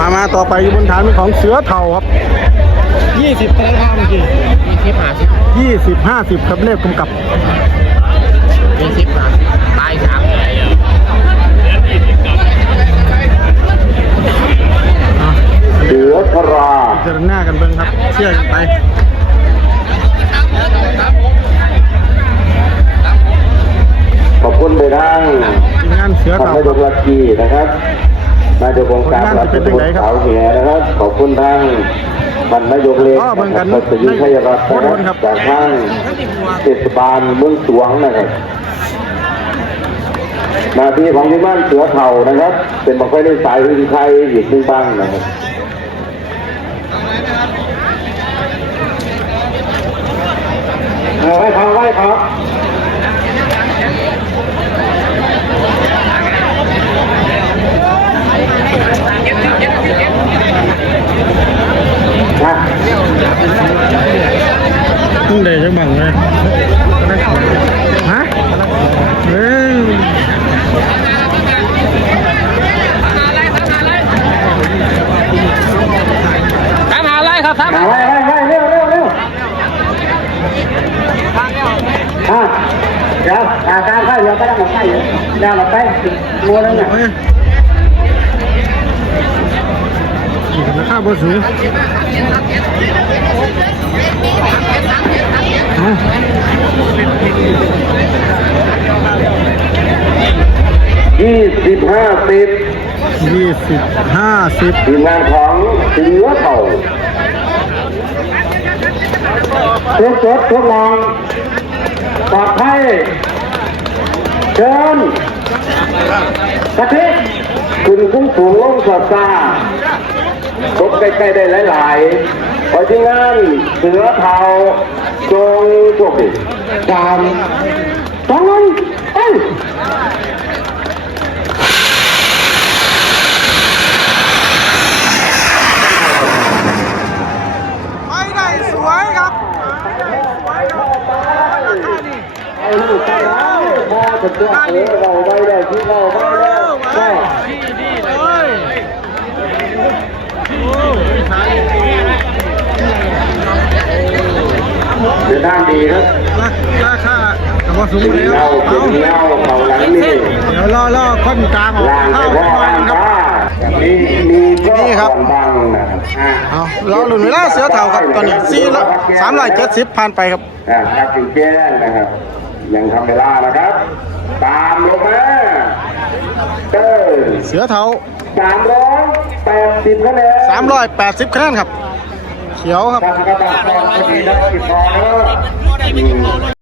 มาต่อไปอยู่บนฐานเป็นของเสือเทาครับ20แต่ละทางจริง20 50ครับเลขกำกับ 20 ตาย3 เสือทราเจรหน้ากันเบิ่งครับเชื่อกันไปขอบคุณไปทางทีมงานเสือเทาทำให้ดวงลักกี้นะครับนายกองค์การรับเป็นคนสาวแห่นะครับขอบคุณทางบรรนายกเล็กนะครับสยุทธยรัตน์นะครับจากทางเทศบาลเมืองสวงนะครับหน้าที่ของทีมงานเสือเทานะครับเป็นบังไฟในสายอื่นไทยอีกหนึ่งบ้างนะครับไว้ครับไว้ครับตึ้งเดย์จังบังเลยฮะทำอะไรครับทำอะไรเร็วเดี๋ยวการข้าวเดี๋ยวก็ได้มาใส่ได้มาไปมัวแล้วเนี่ยราคาบ่สูง 20-50ทีมงานของเสือเทาทุกลองปลอดภัยเชิญกระทิขึ้นคุ้งฝูงลงสอดซาพบใกล้ๆได้หลายๆพอที่งานเสือเทาจงโชคดี3 2 1ไปได้สวยครับไอ้ลูกใจร้ายพอจะตัวเราไปได้ที่เราไปแล้วก็ดีเลยเดินทางดีครับราคาแต่ว่าสูงแล้วเอาเขาหลังนี่เดี๋ยวรอค่อนกลางออกเข้าไปครับนี่ครับเอาเราหลุดเวลาเสือเทาครับตอนนี้370ผ่านไปครับครับถึงแก้นะครับยังทำเวลานะครับตามลงมาเสือเทา 380คะแนน 380คะแนนครับเขียวครับ